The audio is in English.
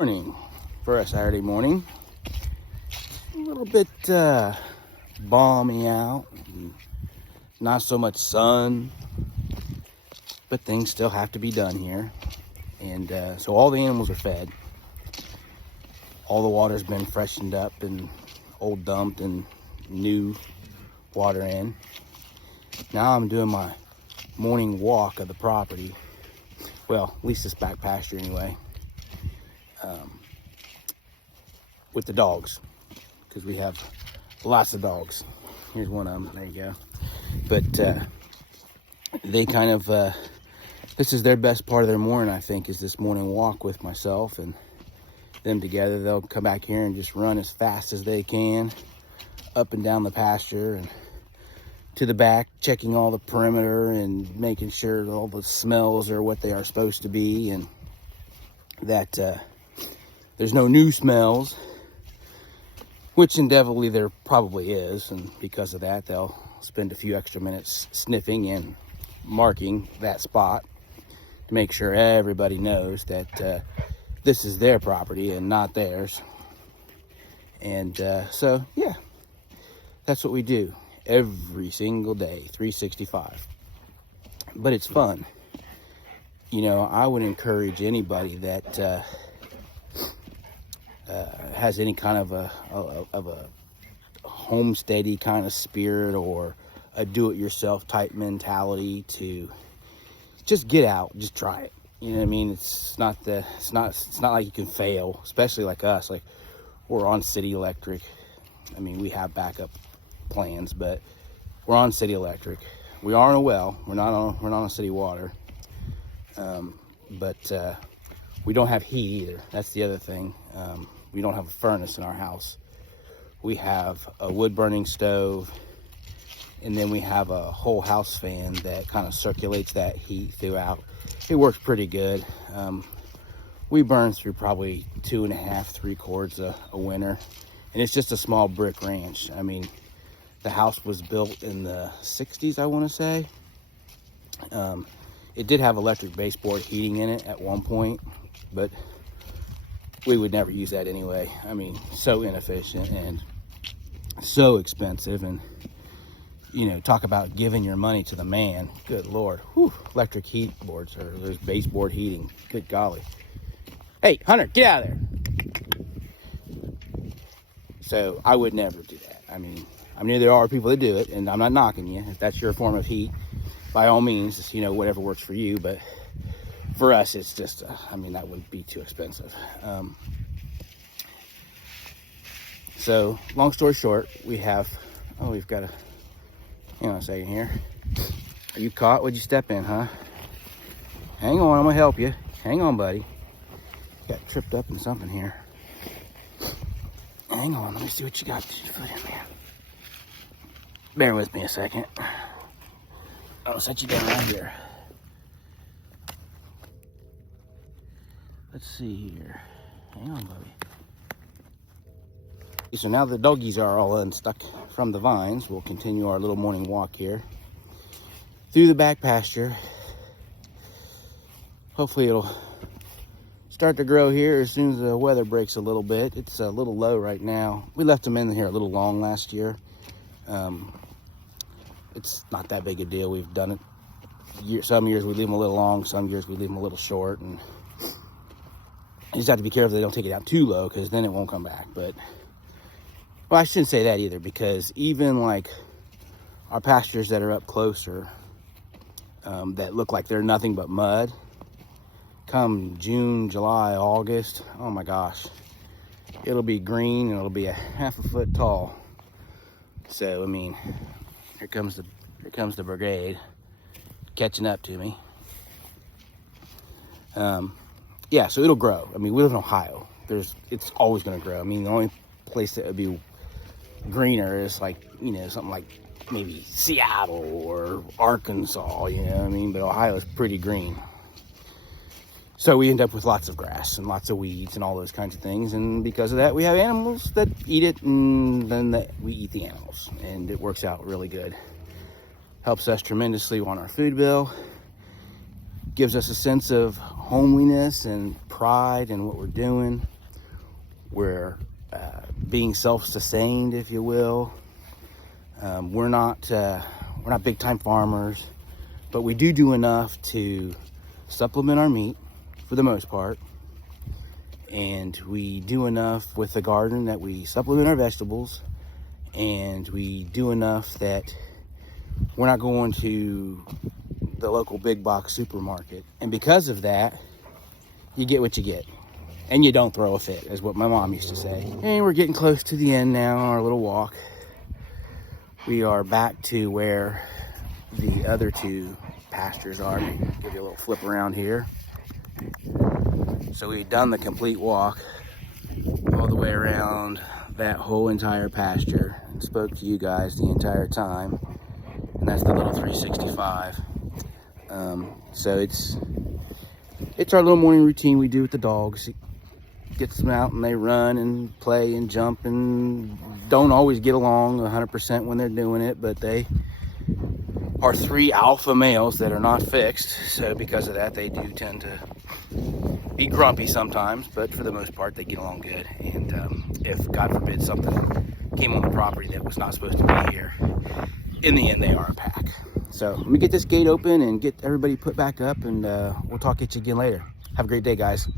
Morning for a Saturday morning. A little bit balmy out, not so much sun, but things still have to be done here. And so all the animals are fed. All the water's been freshened up and old dumped and new water in. Now I'm doing my morning walk of the property. Well, at least this back pasture anyway. With the dogs, because we have lots of dogs. Here's one of them. There you go. But they kind of this is their best part of their morning, I think, is this morning walk with myself and them together. They'll come back here and just run as fast as they can up and down the pasture and to the back, checking all the perimeter and making sure all the smells are what they are supposed to be, and that there's no new smells, which inevitably there probably is, and because of that they'll spend a few extra minutes sniffing and marking that spot to make sure everybody knows that this is their property and not theirs. And so yeah, that's what we do every single day, 365. But it's fun. You know, I would encourage anybody that has any kind of a homesteady kind of spirit or a do-it-yourself type mentality to just get out, just try it. You know what I mean? It's not like you can fail, especially like us. Like, we're on city electric. I mean, we have backup plans, but we're on city electric. We are on a well. We're not on city water. But we don't have heat either. That's the other thing. We don't have a furnace in our house. We have a wood burning stove, and then we have a whole house fan that kind of circulates that heat throughout. It works pretty good. We burn through probably 2.5, 3 cords a winter, and it's just a small brick ranch. I mean, the house was built in the 60s, I want to say. It did have electric baseboard heating in it at one point, but we would never use that anyway. I mean, so inefficient and so expensive. And, you know, talk about giving your money to the man. Good Lord. Whew. Electric heat boards, or there's baseboard heating. Good golly. Hey, Hunter, get out of there. So I would never do that. I mean there are people that do it, and I'm not knocking you. If that's your form of heat, by all means, you know, whatever works for you. But for us, it's just, I mean, that wouldn't be too expensive. So long story short, we've got a, hang on a second here. Are you caught? What'd you step in, huh? Hang on, I'm gonna help you. Hang on, buddy. Got tripped up in something here. Hang on, let me see what you got your foot in there. Bear with me a second. I'll set you down right here. Let's see here. Hang on, buddy. So now the doggies are all unstuck from the vines, we'll continue our little morning walk here through the back pasture. Hopefully it'll start to grow here as soon as the weather breaks a little bit. It's a little low right now. We left them in here a little long last year. It's not that big a deal. We've done it. Some years we leave them a little long, some years we leave them a little short, and you just have to be careful they don't take it down too low, because then it won't come back. But, well, I shouldn't say that either, because even like our pastures that are up closer, that look like they're nothing but mud, come June, July, August, oh my gosh, it'll be green and it'll be a half a foot tall. So I mean, here comes the brigade catching up to me. Yeah, so it'll grow. I mean, we live in Ohio. It's always going to grow. I mean, the only place that would be greener is like, you know, something like maybe Seattle or Arkansas, you know what I mean? But Ohio is pretty green. So we end up with lots of grass and lots of weeds and all those kinds of things. And because of that, we have animals that eat it, and then we eat the animals. And it works out really good. Helps us tremendously on our food bill. gives us a sense of homeliness and pride in what we're doing. We're being self-sustained, if you will. We're not big time farmers, but we do enough to supplement our meat for the most part. And we do enough with the garden that we supplement our vegetables, and we do enough that we're not going to the local big box supermarket. And because of that, you get what you get. And you don't throw a fit, is what my mom used to say. And we're getting close to the end now on our little walk. We are back to where the other two pastures are. Maybe give you a little flip around here. So we've done the complete walk all the way around that whole entire pasture and spoke to you guys the entire time. And that's the little 365. So it's our little morning routine we do with the dogs. It gets them out and they run and play and jump and don't always get along 100% when they're doing it, but they are 3 alpha males that are not fixed. So because of that, they do tend to be grumpy sometimes, but for the most part, they get along good. And if, God forbid, something came on the property that was not supposed to be here, in the end, they are a pack. So let me get this gate open and get everybody put back up, and we'll talk at you again later. Have a great day, guys.